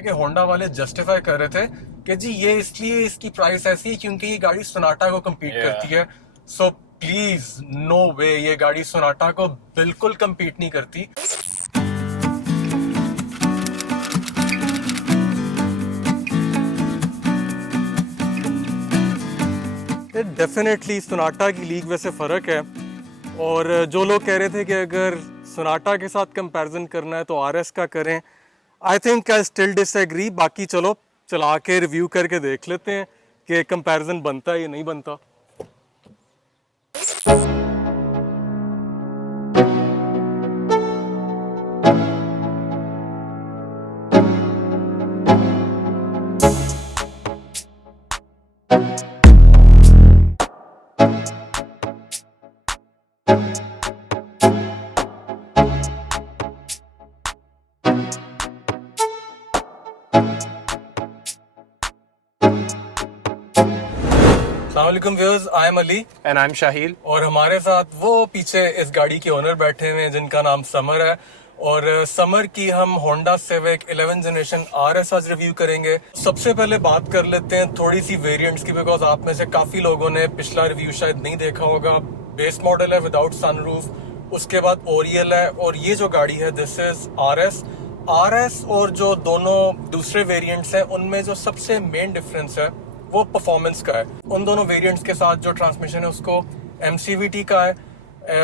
कि होंडा वाले जस्टिफाई कर रहे थे कि जी ये इसलिए इसकी प्राइस ऐसी है क्योंकि ये गाड़ी सोनाटा को compete करती है। सो प्लीज नो वे, ये गाड़ी सोनाटा को बिल्कुल compete नहीं करती। डेफिनेटली सोनाटा की लीग वैसे फ़र्क है, और जो लोग कह रहे थे कि अगर सोनाटा के साथ कंपैरिजन करना है तो आरएस का करें, I think I still disagree. बाकी चलो चला के रिव्यू करके देख लेते हैं कि कंपैरिजन बनता है या नहीं बनता। अस्सलामुअलैकुम viewers, I am Ali and I am Shahil. और हमारे साथ वो पीछे इस गाड़ी के ओनर बैठे हुए हैं जिनका नाम समर है, और समर की हम होंडा सिविक 11 जनरेशन आरएस आज रिव्यू करेंगे। सबसे पहले बात कर लेते हैं थोड़ी सी वेरिएंट्स की, बिकॉज आप में से काफी लोगों ने पिछला रिव्यू शायद नहीं देखा होगा। बेस मॉडल है विदाउट सनरूफ, उसके बाद ओरियल है, और ये जो गाड़ी है दिस इज आरएस। और जो दोनों दूसरे वेरिएंट्स हैं उनमें जो सबसे मेन डिफरेंस है वो परफॉर्मेंस का है। उन दोनों वेरिएंट्स के साथ जो ट्रांसमिशन है उसको एमसीवीटी का है,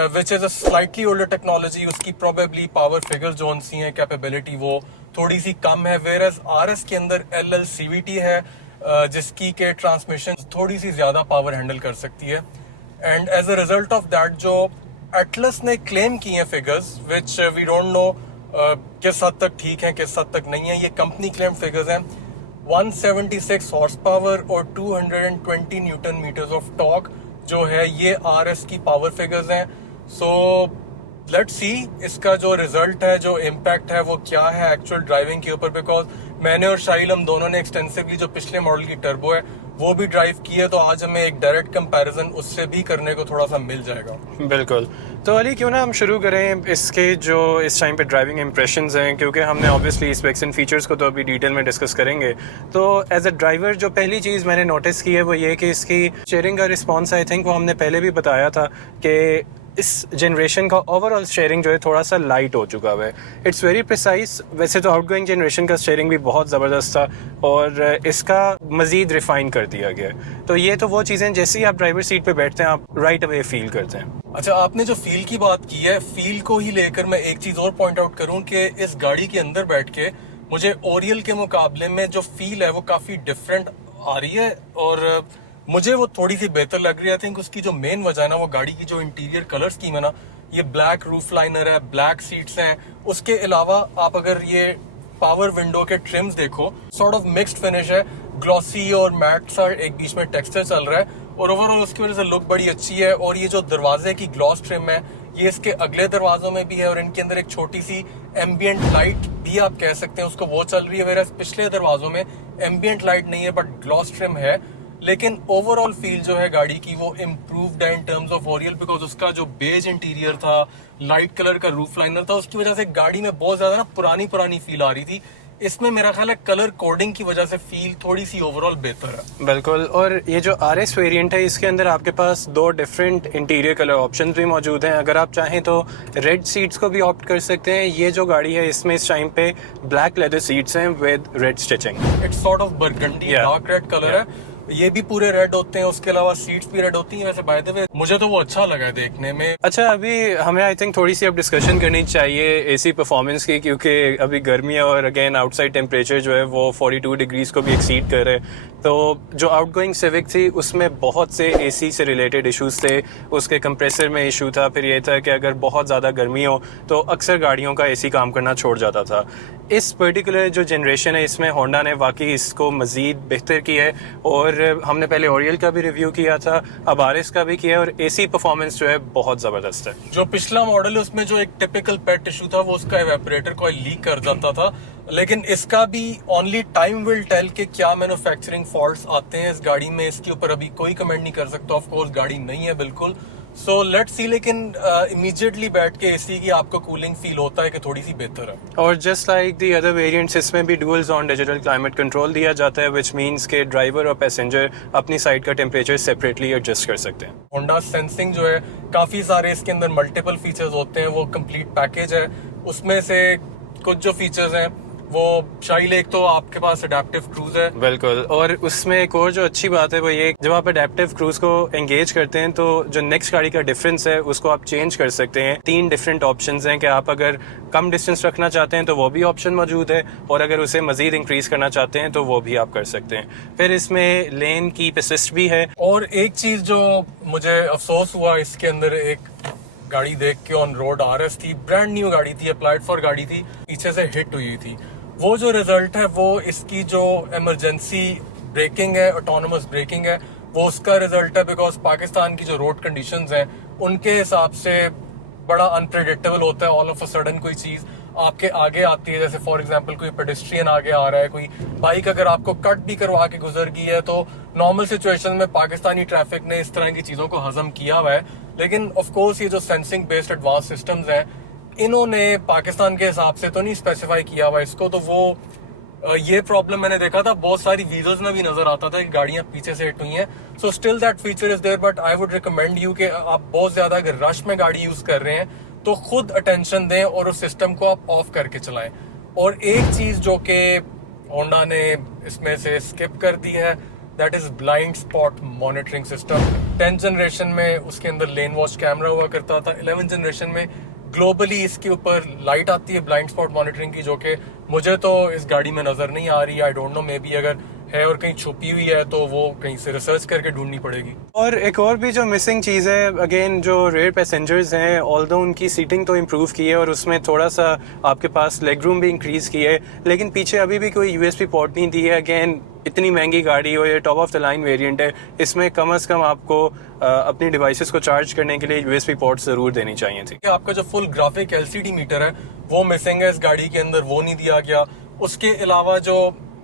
which is a slightly older technology. उसकी प्रोबेबली पावर फिगर जो सी है, कैपेबिलिटी वो थोड़ी सी कम है। वेयरएज आरएस के अंदर एलएलसीवीटी है, जिसकी के ट्रांसमिशन थोड़ी सी ज्यादा पावर हैंडल कर सकती है। And as a result of that जो एटलस ने क्लेम किए हैं figures, which we don't know किस हद तक ठीक है किस हद तक नहीं है, ये कंपनी क्लेम फिगर्स हैं। 176 हॉर्स पावर और 220 न्यूटन मीटर्स ऑफ टॉर्क जो है, ये आरएस की पावर फिगर्स हैं। सो लेट्स सी इसका जो रिजल्ट है, जो इम्पैक्ट है वो क्या है एक्चुअल ड्राइविंग के ऊपर। बिकॉज मैंने और शाहिल हम दोनों ने एक्सटेंसिवली जो पिछले मॉडल की टर्बो है वो भी ड्राइव की है, तो आज हमें एक डायरेक्ट कंपैरिजन उससे भी करने को थोड़ा सा मिल जाएगा। बिल्कुल। तो अली क्यों ना हम शुरू करें इसके जो इस टाइम पे ड्राइविंग इंप्रेशंस हैं, क्योंकि हमने ऑब्वियसली स्पेक्स एंड फीचर्स को तो अभी डिटेल में डिस्कस करेंगे। तो एज अ ड्राइवर जो पहली चीज़ मैंने नोटिस की है वो ये कि इसकी स्टीयरिंग का रिस्पॉन्स, आई थिंक वो हमने पहले भी बताया था कि इस जनरेशन का ओवरऑल स्टीयरिंग जो है थोड़ा सा लाइट हो चुका है। It's very precise. वैसे तो आउटगोइंग जनरेशन का स्टीयरिंग भी बहुत ज़बरदस्त था और इसका मज़ीद रिफाइन कर दिया गया है। तो ये तो वो चीज़ें जैसे ही आप ड्राइवर सीट पे बैठते हैं आप राइट अवे फील करते हैं। अच्छा, आपने जो फील की बात की है, फील को ही लेकर मैं एक चीज़ और पॉइंट आउट करूं कि इस गाड़ी के अंदर बैठ के मुझे ओरियल के मुकाबले में जो फील है वो काफ़ी डिफरेंट आ रही है, और मुझे वो थोड़ी सी बेहतर लग रही है। आई थिंक उसकी जो मेन वजह है ना, वो गाड़ी की जो इंटीरियर कलर स्कीम है ना, ये ब्लैक रूफ लाइनर है, ब्लैक सीट्स हैं। उसके अलावा आप अगर ये पावर विंडो के ट्रिम्स देखो, सॉर्ट ऑफ मिक्स्ड फिनिश है, ग्लॉसी और मैट सा एक बीच में टेक्सचर चल रहा है, और ओवरऑल उसकी वजह से लुक बड़ी अच्छी है। और ये जो दरवाजे की ग्लॉस ट्रिम है ये इसके अगले दरवाजों में भी है, और इनके अंदर एक छोटी सी एम्बियंट लाइट भी आप कह सकते हैं उसको, वो चल रही है। वेयर पिछले दरवाजों में एम्बियंट लाइट नहीं है बट ग्लॉस ट्रिम है। लेकिन ओवरऑल फील जो है गाड़ी की वो इम्प्रूव्ड है इन टर्म्स ऑफ ओरियल, बिकॉज उसका जो बेज इंटीरियर था, लाइट कलर का रूफ लाइनर था, उसकी वजह से गाड़ी में बहुत ज्यादा ना पुरानी फील आ रही थी। इसमें मेरा ख्याल है कलर कोडिंग की वजह से फील थोड़ी सी ओवरऑल बेहतर है। बिल्कुल। और ये जो आरएस वेरिएंट है इसके अंदर आपके पास दो डिफरेंट इंटीरियर कलर ऑप्शंस भी मौजूद हैं। अगर आप चाहें तो रेड सीट्स को भी ऑप्ट कर सकते हैं। ये जो गाड़ी है इसमें इस टाइम पे ब्लैक लेदर सीट्स हैं with red stitching. It's sort of burgundy dark red colour है, ये भी पूरे रेड होते हैं, उसके अलावा सीट्स भी रेड होती हैं। वैसे बाय द वे मुझे तो वो अच्छा लगा है देखने में। अच्छा, अभी हमें आई थिंक थोड़ी सी अब डिस्कशन करनी चाहिए एसी परफॉर्मेंस की, क्योंकि अभी गर्मी है और अगेन आउटसाइड टेम्परेचर जो है वो 42 डिग्रीज को भी एक्सीड कर रहे हैं। तो जो आउटगोइंग सिविक थी उसमें बहुत से एसी से रिलेटेड इश्यूज थे। उसके कंप्रेसर में इशू था, फिर ये था कि अगर बहुत ज़्यादा गर्मी हो तो अक्सर गाड़ियों का एसी काम करना छोड़ जाता था। इस पर्टिकुलर जो जनरेशन है इसमें होंडा ने वाकई इसको मज़ीद बेहतर किया है, और हमने पहले ओरियल का भी रिव्यू किया था, अब आरएस का भी किया है, और एसी परफॉर्मेंस जो है बहुत ज़बरदस्त है। जो पिछला मॉडल है उसमें जो एक टिपिकल पेट इशू था वो उसका इवेपोरेटर कॉइल लीक कर जाता था, लेकिन इसका भी ओनली टाइम विल टेल कि क्या मैन्युफैक्चरिंग फॉल्ट्स आते हैं इस गाड़ी में। इसके ऊपर अभी कोई कमेंट नहीं कर सकता, ऑफ कोर्स गाड़ी नहीं है बिल्कुल। सो लेट्स सी, लेकिन इमीडिएटली बैठ के एसी की आपको कूलिंग फील होता है कि थोड़ी सी बेहतर है। और just like the other variants इसमें भी dual zone digital climate control दिया जाता है, विच मींस के ड्राइवर और पैसेंजर अपनी साइड का टेम्परेचर सेपरेटली एडजस्ट कर सकते हैं। होंडा सेंसिंग जो है, काफी सारे इसके अंदर मल्टीपल फीचर्स होते हैं, वो कंप्लीट पैकेज है। उसमें से कुछ जो फीचर्स हैं वो शाइल, एक तो आपके पास अडेप्टिव क्रूज है। बिल्कुल, और उसमें एक और जो अच्छी बात है वो ये, जब आप अडेप्टिव क्रूज को एंगेज करते हैं तो जो नेक्स्ट गाड़ी का डिफरेंस है उसको आप चेंज कर सकते हैं। 3 डिफरेंट ऑप्शंस हैं कि आप अगर कम डिस्टेंस रखना चाहते हैं तो वो भी ऑप्शन मौजूद है, और अगर उसे मजीद इंक्रीज करना चाहते हैं तो वो भी आप कर सकते हैं। फिर इसमें लेन की असिस्ट भी है। और एक चीज जो मुझे अफसोस हुआ इसके अंदर, एक गाड़ी देख के ऑन रोड RS थी, ब्रांड न्यू गाड़ी थी, अप्लाइड फॉर गाड़ी थी, पीछे से हिट हुई थी। वो जो रिजल्ट है वो इसकी जो इमरजेंसी ब्रेकिंग है, ऑटोनोमस ब्रेकिंग है, वो उसका रिजल्ट है। बिकॉज पाकिस्तान की जो रोड कंडीशंस हैं उनके हिसाब से बड़ा अनप्रेडिक्टेबल होता है। ऑल ऑफ अ सडन कोई चीज आपके आगे आती है, जैसे फॉर एग्जांपल कोई पेडेस्ट्रियन आगे आ रहा है, कोई बाइक अगर आपको कट भी करवा के गुजर गई है, तो नॉर्मल सिचुएशन में पाकिस्तानी ट्रैफिक ने इस तरह की चीजों को हजम किया हुआ है। लेकिन ऑफ कोर्स ये जो सेंसिंग बेस्ड एडवांस सिस्टम्स हैं, इन्होंने पाकिस्तान के हिसाब से तो नहीं स्पेसिफाई किया हुआ इसको, तो वो ये प्रॉब्लम मैंने देखा था बहुत सारी वीडियोस में भी नजर आता था कि गाड़ियां पीछे से हिट हुई हैं। So still that feature is there, but I would recommend you कि आप बहुत ज्यादा अगर रश में गाड़ी यूज कर रहे हैं तो खुद अटेंशन दें और उस सिस्टम को आप ऑफ करके चलाएं। और एक चीज जो कि होंडा ने इसमें से स्किप कर दी है, that is blind spot monitoring system. 10th generation में उसके अंदर लेन वॉच कैमरा हुआ करता था। 11th जनरेशन में ग्लोबली इसके ऊपर लाइट आती है ब्लाइंड स्पॉट मॉनिटरिंग की, जो कि मुझे तो इस गाड़ी में नजर नहीं आ रही। I don't know, may be अगर है और कहीं छुपी हुई है तो वो कहीं से रिसर्च करके ढूंढनी पड़ेगी। और एक और भी जो मिसिंग चीज़ है, अगेन जो रेयर पैसेंजर्स हैं, ऑल्दो उनकी सीटिंग तो इम्प्रूव की है और उसमें थोड़ा सा आपके पास लेग रूम भी इंक्रीज की है, लेकिन पीछे अभी भी कोई USB पोर्ट नहीं दी है। अगेन इतनी महंगी गाड़ी हो, ये top of the line variant है, इसमें कम से कम आपको अपनी डिवाइसेस को चार्ज करने के लिए USB पोर्ट जरूर देनी चाहिए थी। आपका जो फुल ग्राफिक LCD मीटर है वो मिसिंग है इस गाड़ी के अंदर, वो नहीं दिया गया। उसके अलावा जो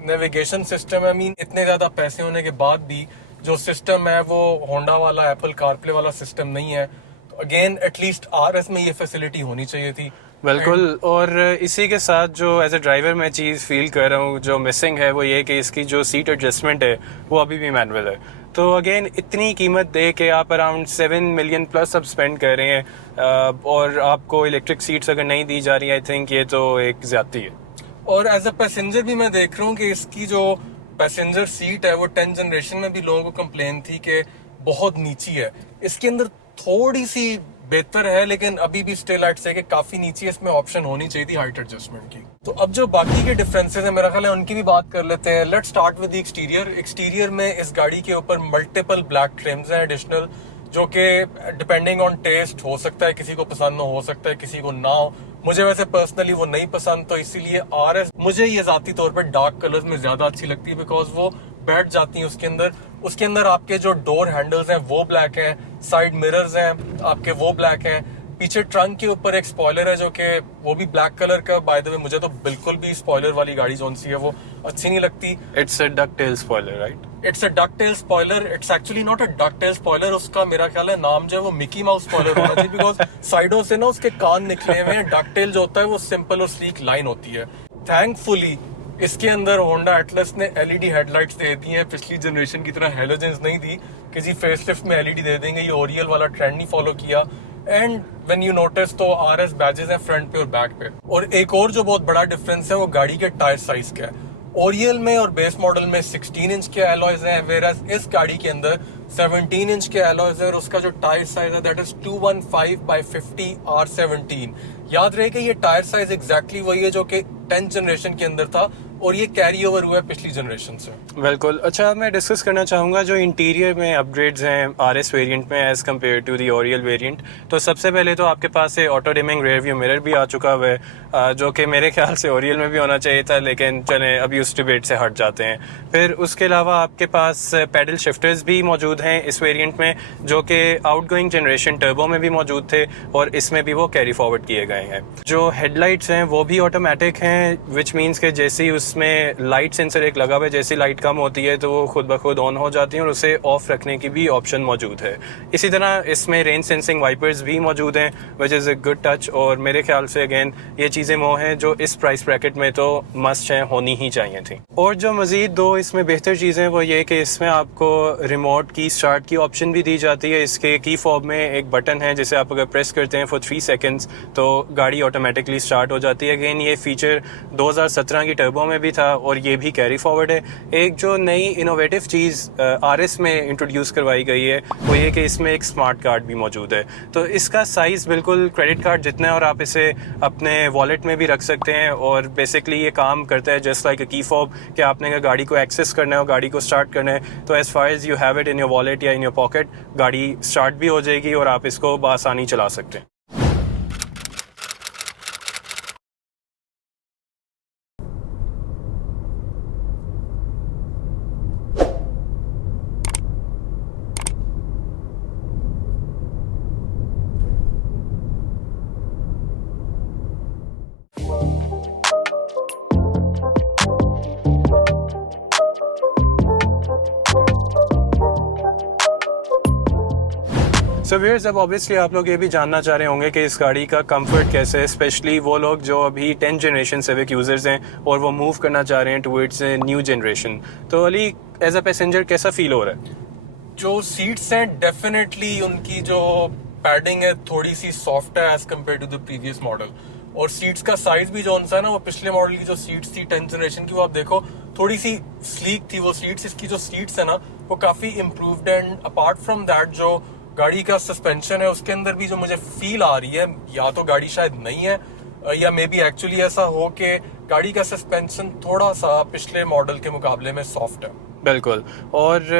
नेविगेशन सिस्टम है, आई मीन इतने ज्यादा पैसे होने के बाद भी जो सिस्टम है वो होंडा वाला एप्पल कारप्ले वाला सिस्टम नहीं है। तो अगेन एटलीस्ट RS में ये फैसिलिटी होनी चाहिए थी। बिल्कुल, और इसी के साथ जो एज ए ड्राइवर मैं चीज़ फील कर रहा हूँ जो मिसिंग है वो ये कि इसकी जो सीट एडजस्टमेंट है वो अभी भी मैनुअल है। तो अगेन इतनी कीमत दे के आप अराउंड 7 मिलियन प्लस अब स्पेंड कर रहे हैं और आपको इलेक्ट्रिक सीट्स अगर नहीं दी जा रही, आई थिंक ये तो एक ज्यादती है। और एज अ पैसेंजर भी मैं देख रहा हूँ कि इसकी जो पैसेंजर सीट है वो 10th जनरेशन में भी लोगों को कंप्लेन थी कि बहुत नीची है। इसके अंदर थोड़ी सी बेहतर है, लेकिन अभी भी स्टिल आइट से कि काफी नीची है। इसमें ऑप्शन होनी चाहिए थी हाइट एडजस्टमेंट की। तो अब जो बाकी के डिफरेंसेस हैं मेरा ख्याल है उनकी भी बात कर लेते हैं। Let's start with the exterior. Exterior में इस गाड़ी के ऊपर मल्टीपल ब्लैक ट्रिम्स हैं एडिशनल, जो कि डिपेंडिंग ऑन टेस्ट हो सकता है किसी को पसंद हो सकता है किसी को ना हो। मुझे वैसे पर्सनली वो नहीं पसंद, तो इसीलिए RS मुझे ये जाती तौर पर डार्क कलर्स में ज्यादा अच्छी लगती है, बिकॉज वो बैठ जाती हैं उसके अंदर। उसके अंदर आपके जो डोर हैंडल्स हैं वो ब्लैक हैं, साइड मिरर्स हैं आपके वो ब्लैक हैं, पीछे ट्रंक के ऊपर एक स्पॉइलर है जो कि वो भी ब्लैक कलर का। बाय द वे मुझे तो बिल्कुल भी स्पॉइलर वाली गाड़ी जोन सी है वो अच्छी नहीं लगती। It's a डकटेल spoiler, right? It's a डकटेल spoiler. It's actually not a डकटेल spoiler. उसका मेरा ख्याल है नाम जो है वो मिकी माउस स्पॉइलर होना चाहिए, बिकॉज साइडों से ना उसके कान निकले हुए हैं। डकटेल जो होता है वो सिंपल और स्लीक लाइन होती है। थैंकफुली इसके अंदर होंडा एटलस ने LED हेडलाइट्स दे दी हैं। पिछली जनरेशन की तरह हेलोजेंस नहीं दी कि जी फेसलिफ्ट में LED दे देंगे, ये ओरियल वाला ट्रेंड नहीं फॉलो किया। एंड व्हेन यू नोटिस तो RS बैजेस हैं फ्रंट पे और बैक पे। और एक और जो बहुत बड़ा डिफरेंस है वो गाड़ी के टायर साइज का है। ओरियल में और बेस मॉडल में 16 इंच के एलॉयज हैं, वेराज इस गाड़ी के अंदर 17 इंच के एलॉयज है और उसका जो टायर साइज है दैट इज 215/50 R17। याद रहे कि ये टायर साइज एग्जैक्टली वही है जो कि 10th जनरेशन के अंदर था और ये कैरी ओवर हुआ है पिछली जनरेशन से। बिल्कुल। अच्छा, मैं डिस्कस करना चाहूँगा जो इंटीरियर में अपग्रेड्स हैं RS वेरिएंट में एज कम्पेयर टू दी ओरियल वेरिएंट। तो सबसे पहले तो आपके पास है auto dimming rear view mirror भी आ चुका हुआ है, जो कि मेरे ख्याल से ओरियल में भी होना चाहिए था, लेकिन चले अभी उस डिबेट से हट जाते हैं। फिर उसके अलावा आपके पास पैडल शिफ्टर्स भी मौजूद हैं इस वेरिएंट में, जो कि आउटगोइंग जनरेशन टर्बो में भी मौजूद थे और इसमें भी वो कैरी फॉरवर्ड किए गए हैं। जो हेडलाइट्स हैं वो भी ऑटोमेटिक हैं, विच मीन्स के जैसे ही उस इसमें लाइट सेंसर एक लगा हुआ है, जैसी लाइट कम होती है तो वो खुद ब खुद ऑन हो जाती है और उसे ऑफ रखने की भी ऑप्शन मौजूद है। इसी तरह इसमें रेन सेंसिंग वाइपर्स भी मौजूद हैं which is a good touch, और मेरे ख्याल से अगेन ये चीज़ें वो हैं जो इस प्राइस ब्रैकेट में तो मस्ट हैं, होनी ही चाहिए थी। और जो मज़ीद दो इसमें बेहतर चीज़ें वो ये कि इसमें आपको रिमोट की स्टार्ट की ऑप्शन भी दी जाती है। इसके की फॉब में एक बटन है जिसे आप अगर प्रेस करते हैं फॉर 3 सेकेंड्स तो गाड़ी ऑटोमेटिकली स्टार्ट हो जाती है। अगेन ये फीचर 2017 की टर्बो में भी था और ये भी कैरी फॉरवर्ड है। एक जो नई इनोवेटिव चीज़ RS में इंट्रोड्यूस करवाई गई है वो ये कि इसमें एक स्मार्ट कार्ड भी मौजूद है। तो इसका साइज़ बिल्कुल क्रेडिट कार्ड जितना है और आप इसे अपने वॉलेट में भी रख सकते हैं और बेसिकली ये काम करता है जस्ट लाइक अ की फॉब कि आपने अगर गाड़ी को एक्सेस करना है और गाड़ी को स्टार्ट करना है तो as far as you have it in your wallet या इन योर पॉकेट, गाड़ी स्टार्ट भी हो जाएगी और आप इसको बआसानी चला सकते हैं। सो व्यूअर्स, अब ऑब्वियसली आप लोग ये भी जानना चाह रहे होंगे कि इस गाड़ी का कंफर्ट कैसे है, स्पेशली वो लोग जो अभी 10th जनरेशन सिविक यूज़र्स हैं और वो मूव करना चाह रहे हैं टुवर्ड्स न्यू जनरेशन। तो अली, एज अ पैसेंजर कैसा फील हो रहा है? जो सीट्स हैं डेफिनेटली उनकी जो पैडिंग है थोड़ी सी सॉफ्ट है as compare to the previous model, और सीट्स का साइज भी जो सा है ना वो पिछले मॉडल की जो सीट्स थी 10th जनरेशन की वो आप देखो थोड़ी सी स्लीक थी वो सीट्स। इसकी जो सीट्स है ना वो काफी इम्प्रूव्ड है। एंड अपार्ट फ्रॉम दैट जो गाड़ी का सस्पेंशन है उसके अंदर भी जो मुझे फील आ रही है, या तो गाड़ी शायद नहीं है या मे बी एक्चुअली ऐसा हो कि गाड़ी का सस्पेंशन थोड़ा सा पिछले मॉडल के मुकाबले में सॉफ्ट है। बिल्कुल। और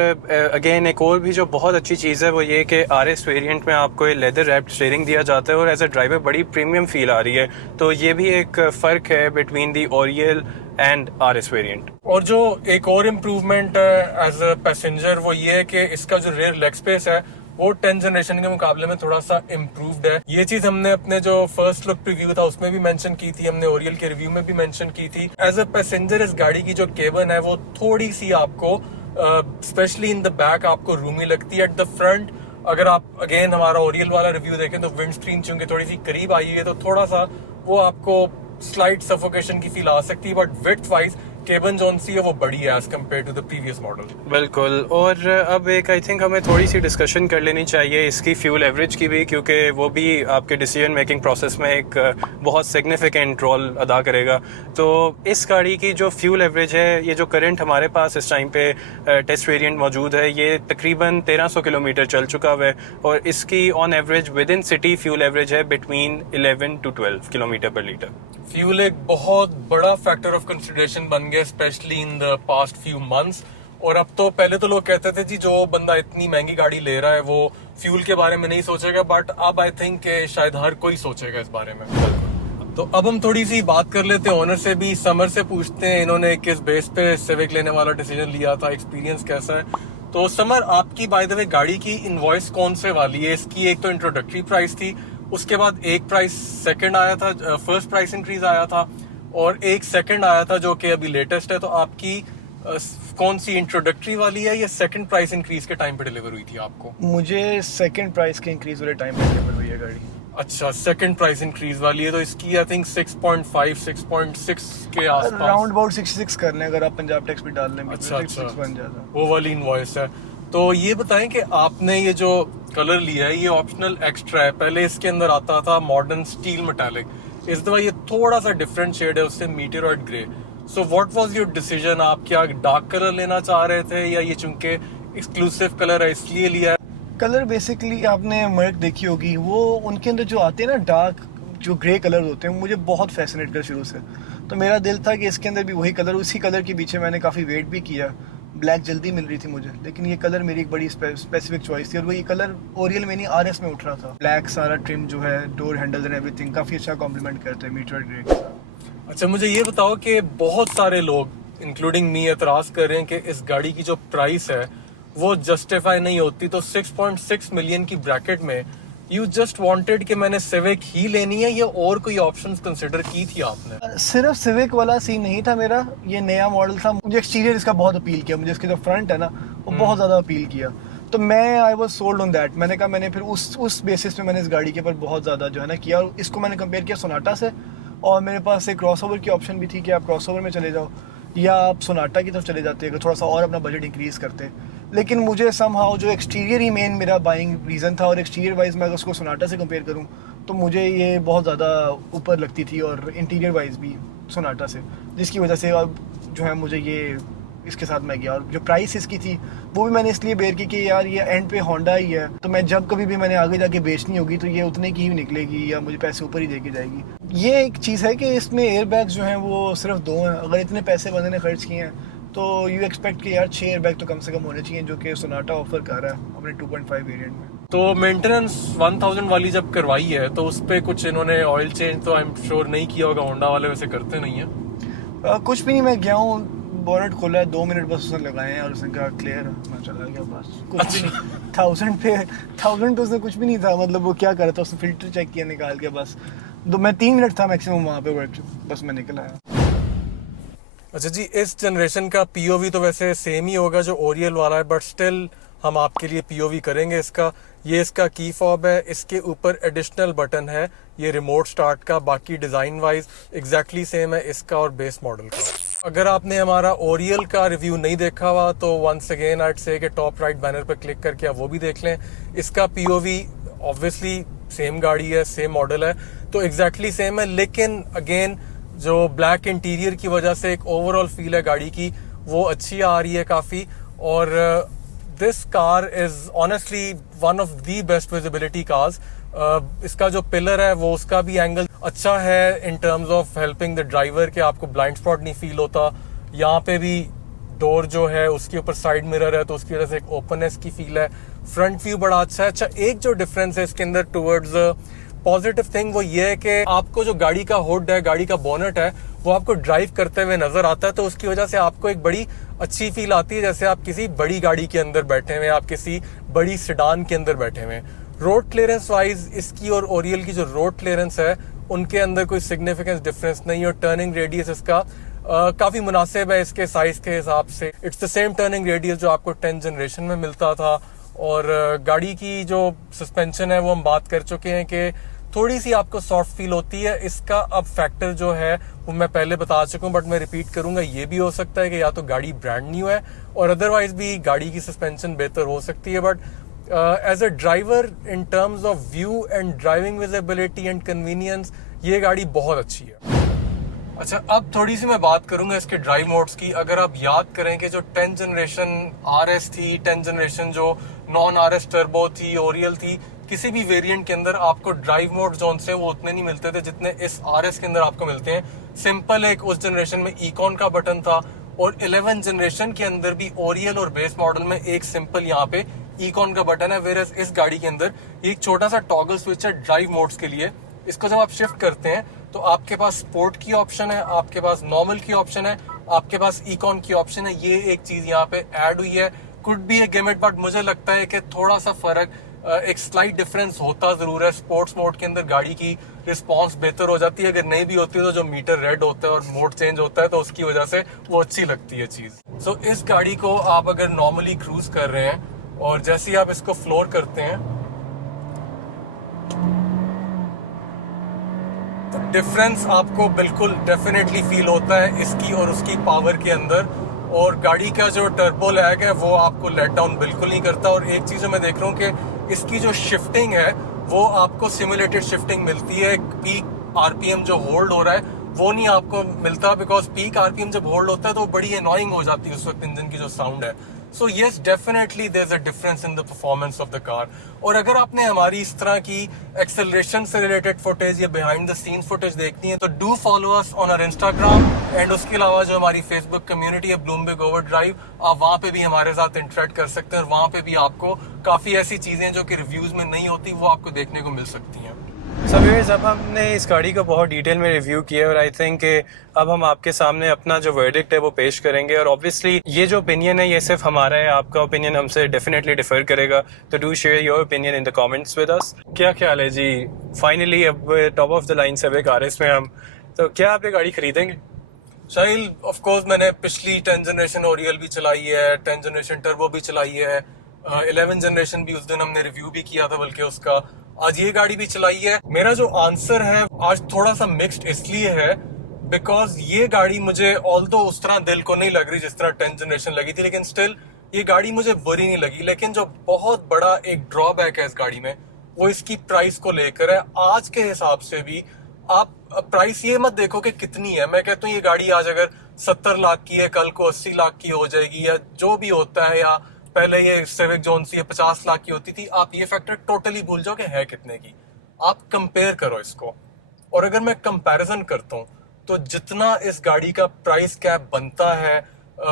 अगेन एक और भी जो बहुत अच्छी चीज़ है वो ये कि RS वेरिएंट में आपको ये लेदर रैप्ड स्टीयरिंग दिया जाता है और एज अ ड्राइवर बड़ी प्रीमियम फील आ रही है। तो ये भी एक फ़र्क है between the Oryol and RS variant. और जो एक और इम्प्रूवमेंट है एज अ पैसेंजर वो ये है कि इसका जो रेयर लेग स्पेस है वो 10th जनरेशन के मुकाबले में थोड़ा सा इम्प्रूव्ड है। ये चीज हमने अपने जो फर्स्ट लुक रिव्यू था उसमें भी मेंशन की थी, हमने ओरियल के रिव्यू में भी मेंशन की थी। एज अ पैसेंजर इस गाड़ी की जो केबन है वो थोड़ी सी आपको स्पेशली इन द बैक आपको रूमी लगती है। एट द फ्रंट अगर आप अगेन हमारा ओरियल वाला रिव्यू देखें तो विंड स्क्रीन चूंकि थोड़ी सी करीब आई है तो थोड़ा सा वो आपको स्लाइट सफोकेशन की फील आ सकती है, but width wise cabin zone सी है वो बड़ी है as compare to the previous model. बिल्कुल। और अब एक आई थिंक हमें थोड़ी सी डिस्कशन कर लेनी चाहिए इसकी फ्यूल एवरेज की भी, क्योंकि वो भी आपके डिसीजन मेकिंग प्रोसेस में एक बहुत सिग्निफिकेंट रोल अदा करेगा। तो इस गाड़ी की जो फ्यूल एवरेज है, ये जो करंट हमारे पास इस टाइम पे टेस्ट वेरिएंट मौजूद है, ये तकरीबन 1300 किलोमीटर चल चुका हुआ है और इसकी on average with in city fuel average है बिटवीन 11 to 12 किलोमीटर पर लीटर। फ्यूल एक बहुत बड़ा फैक्टर ऑफ कंसिडरेशन बन गया specially in the past few months. और अब तो पहले तो लोग कहते थे जी जो बंदा इतनी महंगी गाड़ी ले रहा है वो फ्यूल के बारे में नहीं सोचेगा, बट अब आई थिंक शायद हर कोई सोचेगा इस बारे में। तो अब हम थोड़ी सी बात कर लेते हैं ओनर से भी, समर से पूछते हैं इन्होंने किस बेस पे सिविक लेने वाला डिसीजन लिया था, एक्सपीरियंस कैसा है। तो समर, आपकी बाय द वे गाड़ी की इनवॉइस कौन से वाली है? इसकी एक तो इंट्रोडक्टरी प्राइस थी, उसके बाद एक प्राइस सेकंड आया था, फर्स्ट प्राइस इंक्रीज आया था और एक सेकंड आया था जो कि अभी लेटेस्ट है। तो आपकी कौन सी इंट्रोडक्टरी वाली है या सेकंड प्राइस इंक्रीज के टाइम पे डिलीवर हुई थी आपको? मुझे सेकंड प्राइस के इंक्रीज वाले टाइम पे डिलीवर हुई है गाड़ी। अच्छा, सेकंड प्राइस इंक्रीज वाली है तो इसकी आई थिंक 6.5 6.6 के आसपास, अराउंड अबाउट 66 कर लें अगर आप पंजाब टैक्स भी डाल लें। अच्छा, 66 बन जाता। वो वाली इनवॉइस है। तो ये बताएं कि आपने ये जो कलर लिया है ये ऑप्शनल एक्स्ट्रा है, पहले इसके अंदर आता था मॉडर्न स्टील मेटालिक, इस दफा ये थोड़ा सा डिफरेंट शेड है उससे, meteoroid grey. So what was your decision? आप क्या डार्क कलर लेना चाह रहे थे या ये चूंकि एक्सक्लूसिव कलर है इसलिए लिया है? कलर बेसिकली आपने मर्क देखी होगी, वो उनके अंदर जो आते हैं ना डार्क जो ग्रे कलर होते हैं, मुझे बहुत फैसिनेट कर शुरू से। तो मेरा दिल था कि इसके अंदर भी वही कलर, उसी कलर के पीछे मैंने काफ़ी वेट भी किया। ब्लैक जल्दी मिल रही थी मुझे, लेकिन ये कलर मेरी एक बड़ी स्पेसिफिक चॉइस थी और वो ये कलर ओरियल में नहीं RS में उठ रहा था। ब्लैक सारा ट्रिम जो है, डोर हैंडल्स एंड एवरीथिंग काफ़ी अच्छा कॉम्प्लीमेंट करते हैं मीटियोरॉइड ग्रे के साथ। अच्छा, मुझे ये बताओ कि बहुत सारे लोग इंक्लूडिंग मी एतराज कर रहे हैं कि इस गाड़ी की जो प्राइस है वो जस्टिफाई नहीं होती। तो 6.6 मिलियन की ब्रैकेट में यू जस्ट वांटेड कि मैंने सिविक ही लेनी है या और कोई ऑप्शंस कंसिडर की थी आपने? सिर्फ सिविक वाला सीन नहीं था मेरा, ये नया मॉडल था, मुझे एक्सटीरियर इसका बहुत अपील किया, मुझे इसके जो फ्रंट है ना वो बहुत ज़्यादा अपील किया, तो मैं I was sold on that. मैंने कहा मैंने फिर उस बेसिस पे मैंने इस गाड़ी के ऊपर बहुत ज़्यादा जो है ना किया, और इसको मैंने कंपेयर किया सोनाटा से, और मेरे पास एक क्रॉसओवर की ऑप्शन भी थी कि आप क्रॉसओवर में चले जाओ या आप सोनाटा की तरफ चले जाते अगर थोड़ा सा और अपना बजट इंक्रीज़ करते। लेकिन मुझे समहाउ जो एक्सटीरियर ही मेन मेरा बाइंग रीज़न था, और एक्सटीरियर वाइज मैं अगर उसको सोनाटा से कंपेयर करूँ तो मुझे ये बहुत ज़्यादा ऊपर लगती थी, और इंटीरियर वाइज भी सोनाटा से, जिसकी वजह से अब जो है मुझे ये इसके साथ मैं गया। और जो प्राइस इसकी थी वो भी मैंने इसलिए बेयर की कि यार ये एंड पे होंडा ही है, तो मैं जब कभी भी मैंने आगे जाके बेचनी होगी तो ये उतने की ही निकलेगी या मुझे पैसे ऊपर ही दे के जाएगी। ये एक चीज़ है कि इसमें एयर बैग्स जो हैं वो सिर्फ 2 हैं, अगर इतने पैसे बंदे ने खर्च किए हैं तो यू एक्सपेक्ट कि यार 6 एयर बैग तो कम से कम होने चाहिए, जो कि सोनाटा ऑफर कर रहा है अपने 2.5 वेरिएंट में। तो मेंटेनेंस 1000 वाली जब करवाई है तो उस पर कुछ इन्होंने ऑयल चेंज तो आई एम श्योर नहीं किया होगा, होंडा वाले वैसे करते नहीं है। कुछ भी नहीं, मैं गया हूँ, बोनट खोला है, 2 मिनट बस उसने लगाए हैं और उसने कहा क्लियर, मैं चला गया बस, कुछ भी नहीं। 1000 पे उसने कुछ भी नहीं था, मतलब वो क्या कर रहा था, उसने फिल्टर चेक किया निकाल के बस, मैं 3 मिनट था मैक्सिमम वहाँ पे वर्क, बस मैं निकल आया। अच्छा जी, इस जनरेशन का पीओवी तो वैसे सेम ही होगा जो ओरियल वाला है, बट स्टिल हम आपके लिए पीओवी करेंगे इसका। ये इसका की फॉब है, इसके ऊपर एडिशनल बटन है ये रिमोट स्टार्ट का, बाकी डिज़ाइन वाइज एग्जैक्टली सेम है इसका और बेस मॉडल का। अगर आपने हमारा ओरियल का रिव्यू नहीं देखा हुआ तो वंस अगेन आइड से कि टॉप राइट बैनर पर क्लिक करके आप वो भी देख लें। इसका पीओवी ऑब्वियसली सेम गाड़ी है, सेम मॉडल है, तो एग्जैक्टली सेम है, लेकिन अगेन जो ब्लैक इंटीरियर की वजह से एक ओवरऑल फील है गाड़ी की वो अच्छी आ रही है काफ़ी। और this car is honestly one of the best visibility cars. इसका जो पिलर है वो उसका भी एंगल अच्छा है इन terms of helping the driver कि आपको ब्लाइंड स्पॉट नहीं फील होता। यहाँ पे भी डोर जो है उसके ऊपर साइड मिरर है तो उसकी वजह से एक ओपननेस की फील है। फ्रंट व्यू बड़ा अच्छा है। अच्छा, एक जो डिफरेंस है इसके अंदर टुवर्ड्स पॉजिटिव थिंग वो ये है कि आपको जो गाड़ी का हुड है, गाड़ी का बोनट है, वो आपको ड्राइव करते हुए नजर आता है, तो उसकी वजह से आपको एक बड़ी अच्छी फील आती है जैसे आप किसी बड़ी गाड़ी के अंदर बैठे हुए, आप किसी बड़ी सिडान के अंदर बैठे हुए। रोड क्लियरेंस वाइज इसकी और ओरियल की जो रोड क्लियरेंस है उनके अंदर कोई सिग्निफिकेंस डिफरेंस नहीं है, और टर्निंग रेडियस इसका काफी मुनासिब है इसके साइज के हिसाब से। It's the same turning radius जो आपको 10th जनरेशन में मिलता था। और गाड़ी की जो सस्पेंशन है वो हम बात कर चुके हैं कि थोड़ी सी आपको सॉफ्ट फील होती है। इसका अब फैक्टर जो है वो मैं पहले बता चुका हूँ, बट मैं रिपीट करूंगा, ये भी हो सकता है कि या तो गाड़ी ब्रांड न्यू है और अदरवाइज भी गाड़ी की सस्पेंशन बेहतर हो सकती है, but as a driver in terms of view and driving visibility and convenience ये गाड़ी बहुत अच्छी है। अच्छा, अब थोड़ी सी मैं बात करूंगा इसके ड्राइव मोड्स की। अगर आप याद करें कि जो 10th जनरेशन RS थी, 10th जनरेशन जो नॉन RS टर्बो थी, ओरियल थी, किसी भी वेरिएंट के अंदर आपको ड्राइव मोड जोन से वो उतने नहीं मिलते थे जितने इस RS के अंदर आपको मिलते हैं। सिंपल एक उस जनरेशन में इकॉन का बटन था, और 11th जनरेशन के अंदर भी ओरियल और बेस मॉडल में एक सिंपल यहाँ पे इकॉन का बटन है, वेरस इस गाड़ी के अंदर एक छोटा सा टॉगल स्विच है ड्राइव मोड्स के लिए। इसको जब आप शिफ्ट करते हैं तो आपके पास स्पोर्ट की ऑप्शन है, आपके पास नॉर्मल की ऑप्शन है, आपके पास इकॉन की ऑप्शन है। ये एक चीज यहाँ पे ऐड हुई है, कुड बी ए गिमिट, बट मुझे लगता है कि थोड़ा सा फर्क, एक स्लाइट डिफरेंस होता जरूर है। स्पोर्ट्स मोड के अंदर गाड़ी की रिस्पांस बेहतर हो जाती है, अगर नहीं भी होती तो जो मीटर रेड होता है और मोड चेंज होता है तो उसकी वजह से वो अच्छी लगती है चीज। सो इस गाड़ी को आप अगर नॉर्मली क्रूज कर रहे हैं और जैसे ही आप इसको फ्लोर करते हैं तो डिफरेंस आपको बिल्कुल डेफिनेटली फील होता है इसकी और उसकी पावर के अंदर। और गाड़ी का जो टर्बो लैग है वो आपको लेट डाउन बिल्कुल नहीं करता। और एक चीज मैं देख रहा हूँ कि इसकी जो शिफ्टिंग है वो आपको सिमुलेटेड शिफ्टिंग मिलती है। पीक आरपीएम जो होल्ड हो रहा है वो नहीं आपको मिलता, बिकॉज पीक आरपीएम जब होल्ड होता है तो बड़ी अनोइंग हो जाती है उस वक्त इंजन की जो साउंड है। So yes, definitely there is a difference in the performance of the car. और अगर आपने हमारी इस तरह की एक्सेलरेशन से रिलेटेड फुटेज या बिहाइंड द सीन्स फुटेज देखनी है तो do follow us on our Instagram, and उसके अलावा जो हमारी फेसबुक कम्युनिटी है ब्लूमबर्ग ओवरड्राइव, आप वहाँ पे भी हमारे साथ इंटरेक्ट कर सकते हैं। और वहाँ पे भी आपको काफी ऐसी चीजें जो कि रिव्यूज में नहीं होती वो आपको देखने को मिल सकती हैं। सब व्यूअर्स, अब हमने इस गाड़ी को बहुत डिटेल में रिव्यू किया और आई थिंक अब हम आपके सामने अपना जो वर्डिक्ट है वो पेश करेंगे। और ऑब्वियसली ये जो ओपिनियन है ये सिर्फ हमारा है, आपका ओपिनियन हमसे डेफिनेटली डिफर करेगा। तो do share your opinion in the comments with us. क्या ख्याल है जी, फाइनली अब top of the line civic RS में हम, तो क्या आप ये गाड़ी खरीदेंगे? शाहिल, ऑफ कोर्स मैंने पिछली 10 जनरेशन ओरियल भी चलाई है, 10 जनरेशन टर्बो भी चलाई है, 11 जनरेशन भी उस दिन हमने रिव्यू भी किया था बल्कि उसका, आज ये गाड़ी भी चलाई है। मेरा जो आंसर है आज थोड़ा सा मिक्स्ड इसलिए है बिकॉज ये गाड़ी मुझे ऑल्दो उस तरह दिल को नहीं लग रही जिस तरह 10 जनरेशन लगी थी, लेकिन स्टिल ये गाड़ी मुझे बुरी नहीं लगी। लेकिन जो बहुत बड़ा एक ड्रॉबैक है इस गाड़ी में वो इसकी प्राइस को लेकर है। आज के हिसाब से भी आप प्राइस ये मत देखो कि कितनी है, मैं कहता हूँ ये गाड़ी आज अगर 70 लाख की है कल को 80 लाख की हो जाएगी या जो भी होता है, या पहले ये सिविक जोन सी 50 लाख की होती थी, आप ये फैक्टर टोटली भूल जाओ कि है कितने की। आप कंपेयर करो इसको, और अगर मैं कंपैरिजन करता हूँ तो जितना इस गाड़ी का प्राइस कैप बनता है,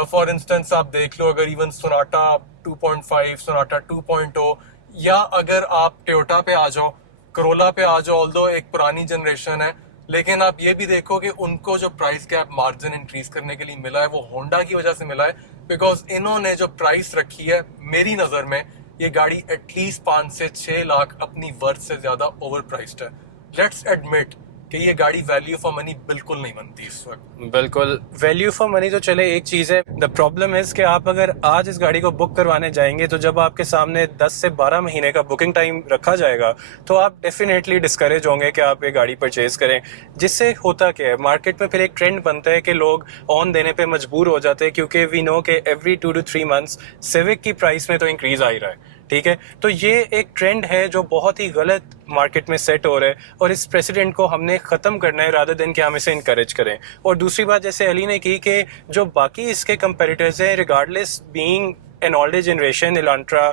फॉर इंस्टेंस आप देख लो अगर इवन सोनाटा 2.5, सोनाटा 2.0, या अगर आप टोयोटा पे आ जाओ, करोला पे आ जाओ, ऑल्दो एक पुरानी जनरेशन है, लेकिन आप ये भी देखो कि उनको जो प्राइस कैप मार्जिन इंक्रीज करने के लिए मिला है वो होंडा की वजह से मिला है, बिकॉज इन्होंने जो प्राइस रखी है मेरी नजर में ये गाड़ी एटलीस्ट 5 से 6 लाख अपनी वर्थ से ज्यादा ओवर प्राइस्ड है। लेट्स एडमिट कि ये गाड़ी वैल्यू फॉर मनी बिल्कुल नहीं बनती इस वक्त। बिल्कुल वैल्यू फॉर मनी तो चले एक चीज है, द प्रॉब्लम इज कि आप अगर आज इस गाड़ी को बुक करवाने जाएंगे तो जब आपके सामने 10 से 12 महीने का बुकिंग टाइम रखा जाएगा तो आप डेफिनेटली डिस्करेज होंगे कि आप ये गाड़ी परचेज करें। जिससे होता क्या है, मार्केट में फिर एक ट्रेंड बनता है कि लोग ऑन देने पे मजबूर हो जाते हैं, क्योंकि वी नो कि एवरी 2 to 3 मंथ्स सिविक की प्राइस में तो इंक्रीज आ ही रहा है। ठीक है, तो ये एक ट्रेंड है जो बहुत ही गलत मार्केट में सेट हो रहा है और इस प्रेसिडेंट को हमने खत्म करना है रादर देन कि हम इसे इनकरेज करें। और दूसरी बात जैसे अली ने की कि जो बाकी इसके कंपेटिटर्स हैं, regardless being an older generation, Elantra,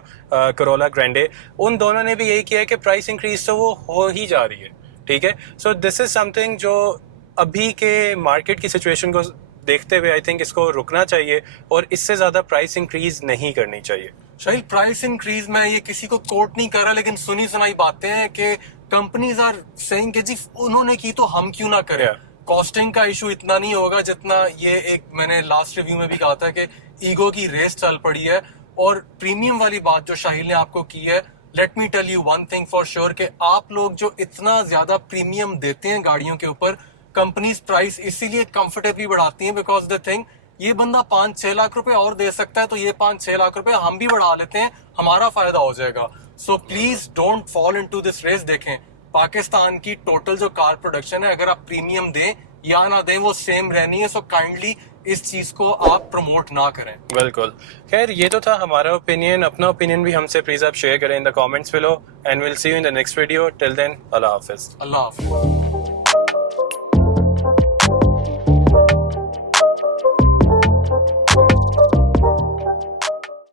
Corolla Grande, उन दोनों ने भी यही किया है कि प्राइस इंक्रीज तो वो हो ही जा रही है। ठीक है, सो दिस इज समथिंग जो अभी के मार्केट की सिचुएशन को देखते हुए आई थिंक इसको रुकना चाहिए और इससे ज्यादा प्राइस इंक्रीज नहीं करनी चाहिए। शाहिल, प्राइस इंक्रीज में ये किसी को कोट नहीं कर रहा, लेकिन सुनी सुनाई बातें हैं कि कंपनीज आर सेइंग कि जी उन्होंने की तो हम क्यों ना करें। कॉस्टिंग का इशू इतना नहीं होगा जितना ये एक मैंने लास्ट रिव्यू में भी कहा था कि ईगो की रेस चल पड़ी है। और प्रीमियम वाली बात जो शाहिल ने आपको की है, let me tell you one thing for sure कि आप लोग जो इतना ज्यादा प्रीमियम देते हैं गाड़ियों के ऊपर, कंपनीज प्राइस इसीलिए कंफर्टेबली बढ़ाती हैं बिकॉज द थिंग ये बंदा 5-6 लाख रुपए और दे सकता है तो ये 5-6 लाख रुपए हम भी बढ़ा लेते हैं, हमारा फायदा हो जाएगा। So please don't fall into this race. देखें पाकिस्तान की टोटल जो कार प्रोडक्शन है, अगर आप प्रीमियम दें या ना दें वो सेम रहनी है। सो काइंडली इस चीज को आप प्रमोट ना करें। बिल्कुल, खैर ये तो था हमारा ओपिनियन। अपना ओपिनियन भी हमसे प्लीज आप शेयर करें in the comments below and will see you in the next video. Till then, अल्लाह हाफिज। अल्लाह हाफिज।